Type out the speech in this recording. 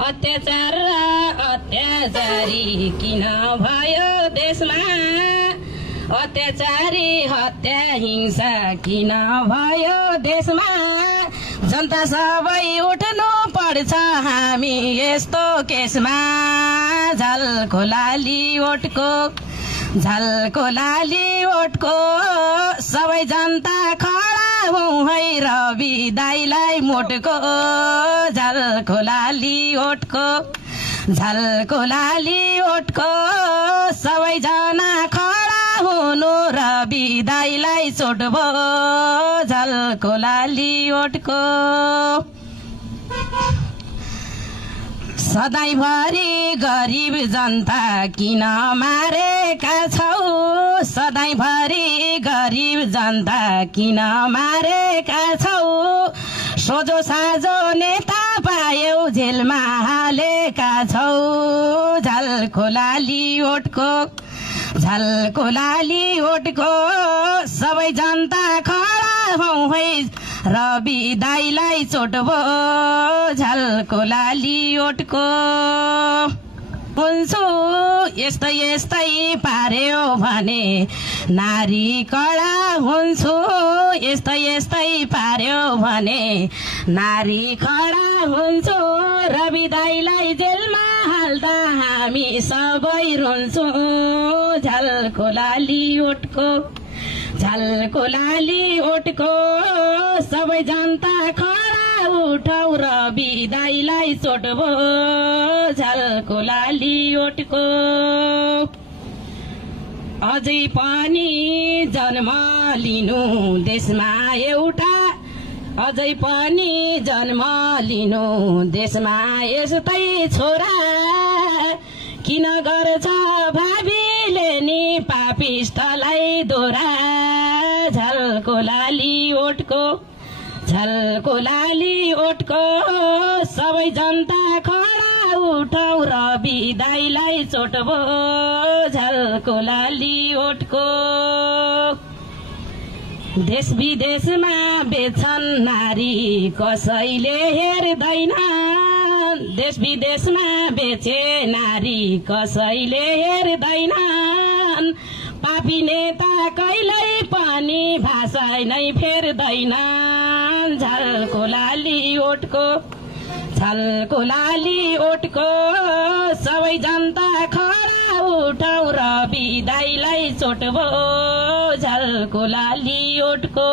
अत्याचार र अत्याचारी किन भयो देशमा अत्याचारी हत्या हिंसा किन भयो देशमा जनता सबै उठ्नु पर्छ हामी यस्तो केसमा झलको लाली ओटको सबै जनता खडा हौं है रवि दाइलाई मोटको झलको लाली ओटको सबैजना खडा हुनु रवि दाइलाई सोटबो झलको लाली ओटको सधैँभरि गरिब जनता किन मारेका छौ सधैँभरि गरिब जनता किन मारेका छौ सोझो साझो नेता पायौ जेलमा हालेका छौ झलको लाली ओटको सबै जनता खडा हौं है रवि दाइलाई चोटबो झलको लाली ओटको हुन्छु यस्तै पार्यो भने नारी कडा हुन्छु यस्तै पार्यो भने नारी कडा हुन्छु रवि दाइलाई जेलमा हाल्दा हामी सबै रुन्छु झलको लाली ओटको सबै जनता खडा उठौ रवि दाइलाई चोटबो झलको लाली ओटको अझै पनि जन्म लिनु देशमा एउटा अझै पनि जन्म लिनु देशमा यस्तै छोरा किन गर्छ भाबीले नि पापिष्टलाई दोरा झलको लाली ओटको सबै जनता खडा उठौ रवि दाइलाई चोटबो झलको लाली ओटको देश विदेशमा बेच्छन् नारी कसैले हेर्दैन देश विदेशमा बेचे नारी कसैले हेर्दैन पापी नेता कहिल्यै पनि भाषा नै फेर्दैन झलको लाली ओटको सबै जनता खडा उठौ रवि दाइलाई चोटबो झलको लाली ओटको